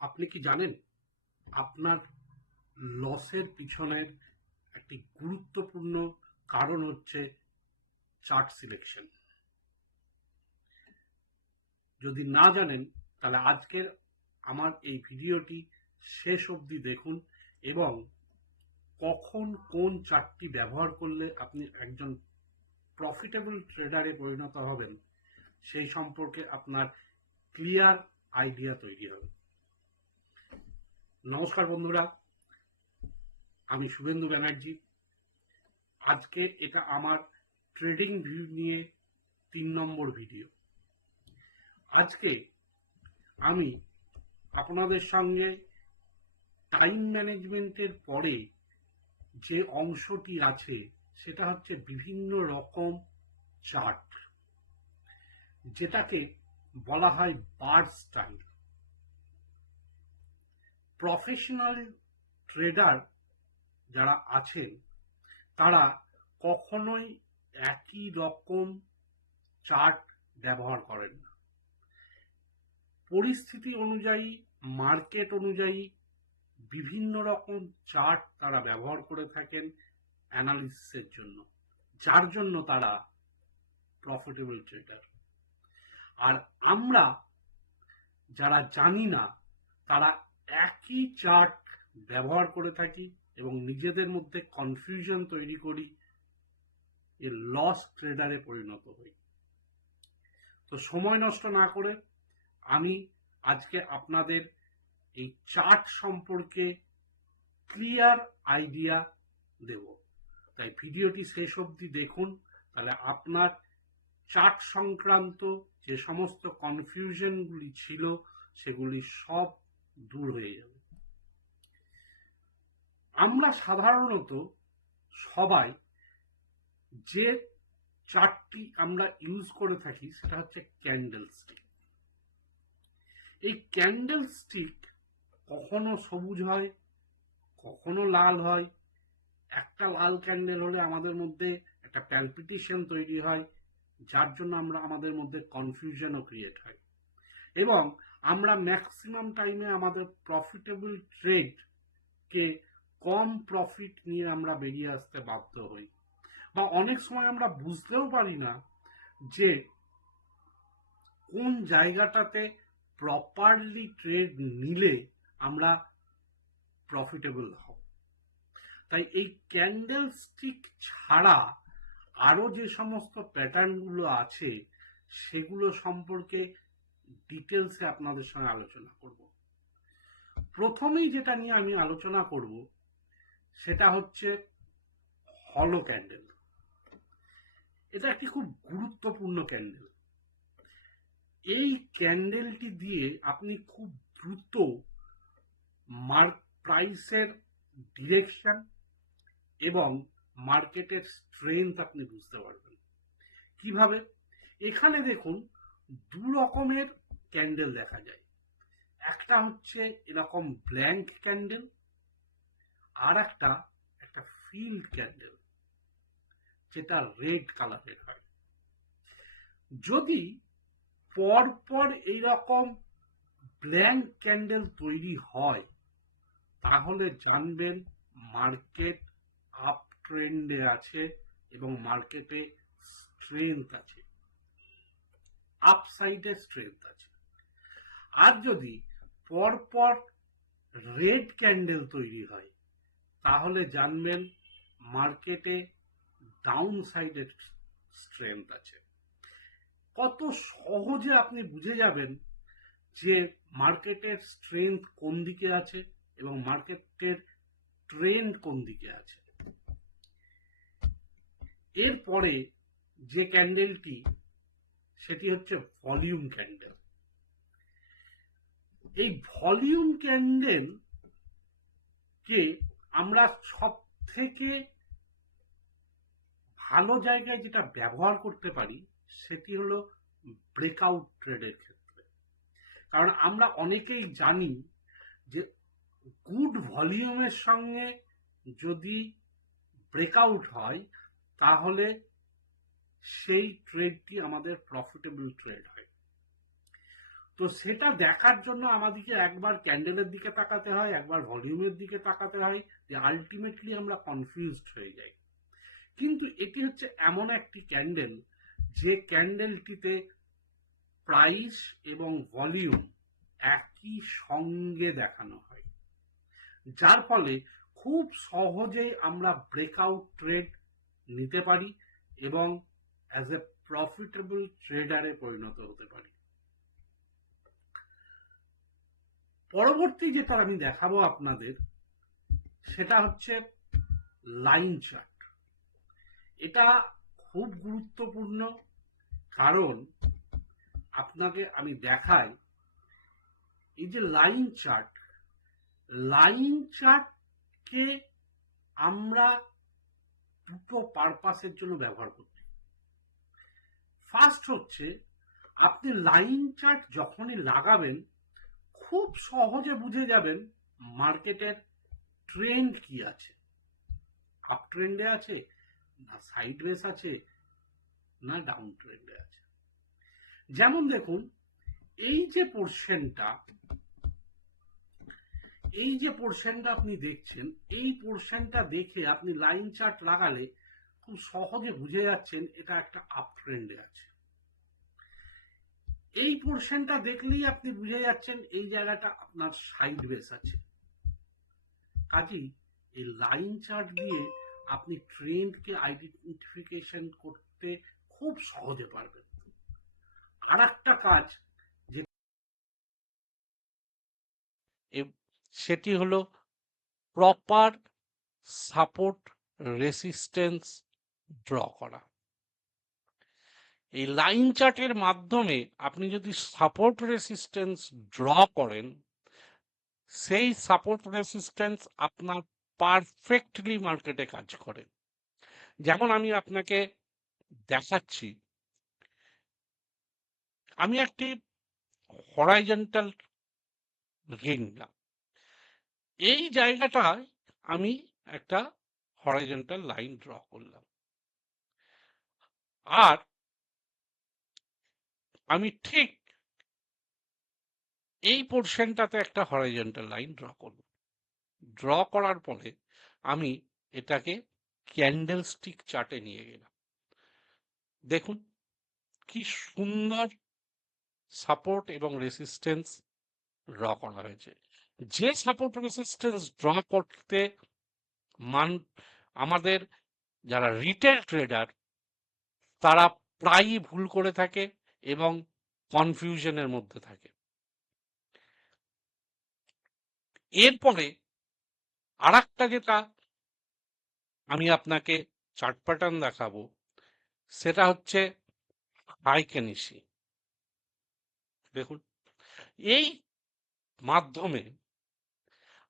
আপনি কি জানেন আপনার লসের পিছনের একটি গুরুত্বপূর্ণ কারণ হচ্ছে চার্ট সিলেকশন। যদি না জানেন তাহলে আজকের আমার এই ভিডিওটি শেষ অবধি দেখুন এবং কখন কোন চার্টটি ব্যবহার করলে আপনি একজন প্রফিটেবল ট্রেডারে পরিণত হবেন সেই সম্পর্কে আপনার ক্লিয়ার আইডিয়া তৈরি হবে। নমস্কার বন্ধুরা, আমি শুভেন্দু ব্যানার্জি। আজকে এটা আমার ট্রেডিং ভিউ নিয়ে 3 নম্বর ভিডিও। আজকে আমি আপনাদের সঙ্গে টাইম ম্যানেজমেন্টের পরে যে অংশটি আছে সেটা হচ্ছে বিভিন্ন রকম চার্ট, যেটাকে বলা হয় বার স্টাইল। প্রফেশনাল ট্রেডার যারা আছেন তারা কখনোই একই রকম চার্ট ব্যবহার করেন না। পরিস্থিতি অনুযায়ী, মার্কেট অনুযায়ী বিভিন্ন রকম চার্ট তারা ব্যবহার করে থাকেন অ্যানালিসিসের জন্য, যার জন্য তারা প্রফিটেবল ট্রেডার। আর আমরা যারা জানি না তারা একই চার্ট ব্যবহার করে থাকি এবং নিজেদের মধ্যে কনফিউশন তৈরি করি, এ লস ট্রেডারে পরিণত হই। তো সময় নষ্ট না করে আমি আজকে আপনাদের এই চার্ট সম্পর্কে ক্লিয়ার আইডিয়া দেব। তাই ভিডিওটি শেষ অবধি দেখুন, তাহলে আপনার চার্ট সংক্রান্ত যে সমস্ত কনফিউশনগুলি ছিল সেগুলি সব দূর হয়ে যাবে। আমরা সাধারণত সবাই যে চার্টটি আমরা ইউজ করে থাকি সেটা হচ্ছে ক্যান্ডেল স্টিক। এই ক্যান্ডেল স্টিক কখনো সবুজ হয়, কখনো লাল হয়। একটা লাল ক্যান্ডেল হলে আমাদের মধ্যে একটা প্যালপিটেশন তৈরি হয়, যার জন্য আমাদের মধ্যে কনফিউশনও ক্রিয়েট হয় এবং আমরা ম্যাক্সিমাম টাইমে আমাদের প্রফিটেবল ট্রেডকে কম প্রফিট নিয়ে আমরা বেরিয়ে আসতে বাধ্য হই, বা অনেক সময় আমরা বুঝতেও পারি না যে কোন জায়গাটাতে প্রপারলি ট্রেড নিলে আমরা প্রফিটেবল হব। তাই এই ক্যান্ডেল স্টিক ছাড়া আরো যে সমস্ত প্যাটার্নগুলো আছে সেগুলো সম্পর্কে ডিটেলসে আপনাদের সঙ্গে আলোচনা করব। প্রথমেই যেটা নিয়ে আমি আলোচনা করব সেটা হচ্ছে হলো ক্যান্ডেল। এটা একটি খুব গুরুত্বপূর্ণ ক্যান্ডেল। এই ক্যান্ডেলটি দিয়ে আপনি খুব দ্রুত প্রাইসের ডিরেকশন এবং মার্কেটের স্ট্রেংথ আপনি বুঝতে পারবেন। কিভাবে? এখানে দেখুন দু রকমের ক্যান্ডেল দেখা যায়। একটা হচ্ছে এরকম ব্ল্যাঙ্ক ক্যান্ডেল, আর একটা ফিল্ড ক্যান্ডেল যেটা রেড কালারের হয়। যদি পরপর এইরকম ব্ল্যাঙ্ক ক্যান্ডেল তৈরি হয় তাহলে জানবেন মার্কেট আপ ট্রেন্ডে আছে এবং মার্কেটে স্ট্রেংথ আছে, আপসাইডে স্ট্রেংথ আছে। আর যদি পরপর রেড ক্যান্ডেল তৈরি হয় তাহলে জানবেন মার্কেটে ডাউন সাইডে স্ট্রেংথ আছে। কত সহজে আপনি বুঝে যাবেন যে মার্কেটের স্ট্রেংথ কোন দিকে আছে এবং মার্কেটের ট্রেন্ড কোন দিকে আছে। এরপরে যে ক্যান্ডেলটি, সেটি হচ্ছে ভলিউম ক্যান্ডেল। এই ভলিউম ক্যান্ডেল কে আমরা সব থেকে ভালো জায়গায় যেটা ব্যবহার করতে পারি সেটি হলো ব্রেকআউট ট্রেডের ক্ষেত্রে। কারণ আমরা অনেকেই জানি যে গুড ভলিউমের সঙ্গে যদি ব্রেকআউট হয় তাহলে সেই ট্রেডটি আমাদের প্রফিটেবল ট্রেড হয়। তো সেটা দেখার জন্য আমাদেরকে একবার ক্যান্ডেলের দিকে তাকাতে হয়, একবার ভলিউমের দিকে তাকাতে হয়, যে আলটিমেটলি আমরা কনফিউজড হয়ে যাই। কিন্তু এটি হচ্ছে এমন একটি ক্যান্ডেল যে ক্যান্ডেলটিতে প্রাইস এবং ভলিউম একই সঙ্গে দেখানো হয়, যার ফলে খুব সহজেই আমরা ব্রেকআউট ট্রেড নিতে পারি এবং অ্যাজ এ প্রফিটেবল ট্রেডারে পরিণত হতে পারি। পরবর্তী যেটা আমি দেখাবো আপনাদের, সেটা হচ্ছে লাইন চার্ট। এটা খুব গুরুত্বপূর্ণ, কারণ আপনাকে আমি দেখাই, এই যে লাইন চার্টকে আমরা দুটো পারপাসের জন্য ব্যবহার করছি। ফার্স্ট হচ্ছে, আপনি লাইন চার্ট যখনই লাগাবেন খুব সহজে বুঝে যাবেন মার্কেটের ট্রেন্ড কি আছে, আপ ট্রেন্ডে আছে না সাইডওয়েজ আছে না ডাউন ট্রেন্ডে আছে। যেমন দেখুন, এই যে পোর্শনটা আপনি দেখছেন, এই পোর্শনটা দেখে আপনি লাইন চার্ট লাগালে খুব সহজে বুঝে যাচ্ছেন এটা একটা আপ ট্রেন্ডে আছে। এই পোর্শনটা দেখলেই আপনি বুঝে যাচ্ছেন এই জায়গাটা আপনার সাইডওয়েজ আছে। কাজেই এই লাইন চার্ট দিয়ে আপনি ট্রেন্ডকে আইডেন্টিফিকেশন করতে খুব সহজে পারবেন। আর একটা কাজ যে সেটি হলো প্রপার সাপোর্ট রেসিস্টেন্স ড্র করা। এই লাইন চার্টের মাধ্যমে আপনি যদি সাপোর্ট রেসিস্টেন্স ড্র করেন, সেই সাপোর্ট রেসিস্টেন্স আপনার পারফেক্টলি মার্কেটে কাজ করে। যেমন আমি আপনাকে দেখাচ্ছি, আমি একটি হরাইজন্টাল রিং নিলাম, এই জায়গাটায় আমি একটা হরাইজন্টাল লাইন ড্র করলাম, আর আমি ঠিক এই পোর্শনটাতে একটা হরাইজন্টাল লাইন ড্র করব। ড্র করার পরে আমি এটাকে ক্যান্ডেলস্টিক চার্টে নিয়ে গেলাম। দেখুন কি সুন্দর সাপোর্ট এবং রেসিস্টেন্স ড্র করা হয়েছে। যে সাপোর্ট রেসিস্টেন্স ড্র করতে আমাদের যারা রিটেল ট্রেডার তারা প্রায়ই ভুল করে থাকে এবং কনফিউশনের মধ্যে থাকে। এরপরে আরেকটা যেটা আমি আপনাকে চার্ট প্যাটার্ন দেখাবো, সেটা হচ্ছে হাইকেনিসি। দেখুন, এই মাধ্যমে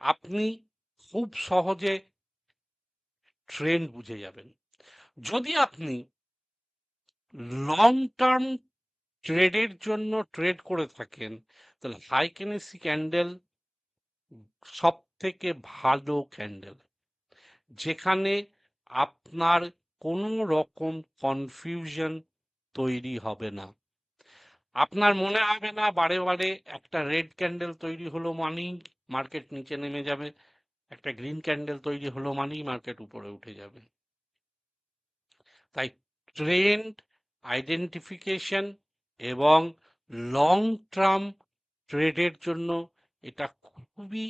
আপনি খুব সহজে ট্রেন্ড বুঝে যাবেন। যদি আপনি লং টার্ম ট্রেডের জন্য ট্রেড করে থাকেন, তাহলে হাইকেনিসি ক্যান্ডেল সব থেকে ভালো ক্যান্ডেল, যেখানে আপনার কোনো রকম কনফিউশন তৈরি হবে না। আপনার মনে হবে না বারে বারে একটা রেড ক্যান্ডেল তৈরি হলো মানেই মার্কেট নিচে নেমে যাবে, একটা গ্রিন ক্যান্ডেল তৈরি হলো মানেই মার্কেট উপরে উঠে যাবে। তাই ট্রেন্ড আইডেন্টিফিকেশন এবং লং টার্ম ট্রেডের জন্য এটা খুবই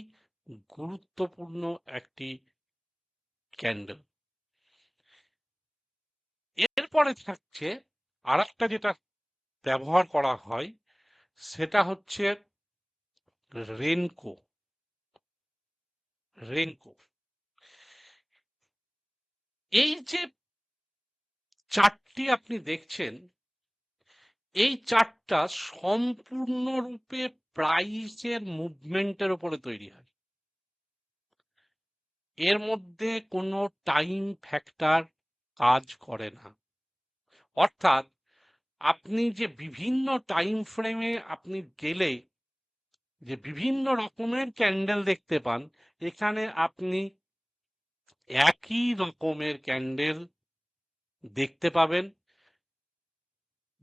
গুরুত্বপূর্ণ একটি ক্যান্ডেল। এরপরে থাকছে আর একটা যেটা ব্যবহার করা হয়, সেটা হচ্ছে রেনকো। এই যে চার্টটি আপনি দেখছেন, এই চার্টটা সম্পূর্ণরূপে প্রাইসের মুভমেন্টের উপরে তৈরি হয়। এর মধ্যে কোনো টাইম ফ্যাক্টর কাজ করে না। অর্থাৎ আপনি যে বিভিন্ন টাইম ফ্রেমে আপনি গেলে যে বিভিন্ন রকমের ক্যান্ডেল দেখতে পান, এখানে আপনি একই রকমের ক্যান্ডেল দেখতে পাবেন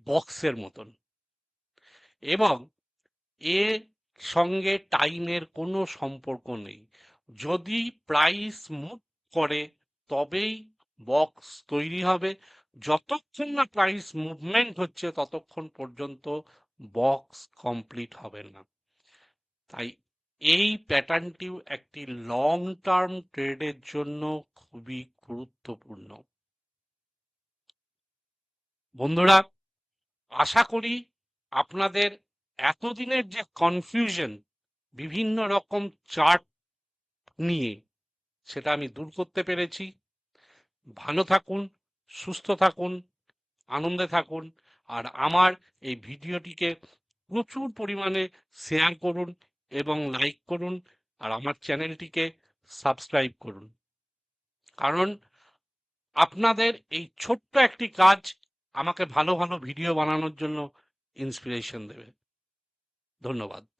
বক্সের মতন। এবং এর সঙ্গে টাইমের কোনো সম্পর্ক নেই। যদি প্রাইস মুভ করে তবেই বক্স তৈরি হবে। যতক্ষণ না প্রাইস মুভমেন্ট হচ্ছে ততক্ষণ পর্যন্ত বক্স কমপ্লিট হবে না। তাই এই প্যাটার্নটিও একটি লং টার্ম ট্রেডের জন্য খুবই গুরুত্বপূর্ণ। বন্ধুরা, আশা করি আপনাদের এতদিনের যে কনফিউশন বিভিন্ন রকম চার্ট নিয়ে, সেটা আমি দূর করতে পেরেছি। ভালো থাকুন, সুস্থ থাকুন, আনন্দে থাকুন, আর আমার এই ভিডিওটিকে প্রচুর পরিমাণে শেয়ার করুন এবং লাইক করুন, আর আমার চ্যানেলটিকে সাবস্ক্রাইব করুন। কারণ আপনাদের এই ছোট্ট একটি কাজ আমাকে ভালো ভালো ভিডিও বানানোর জন্য ইন্সপিরেশন দেবে। ধন্যবাদ।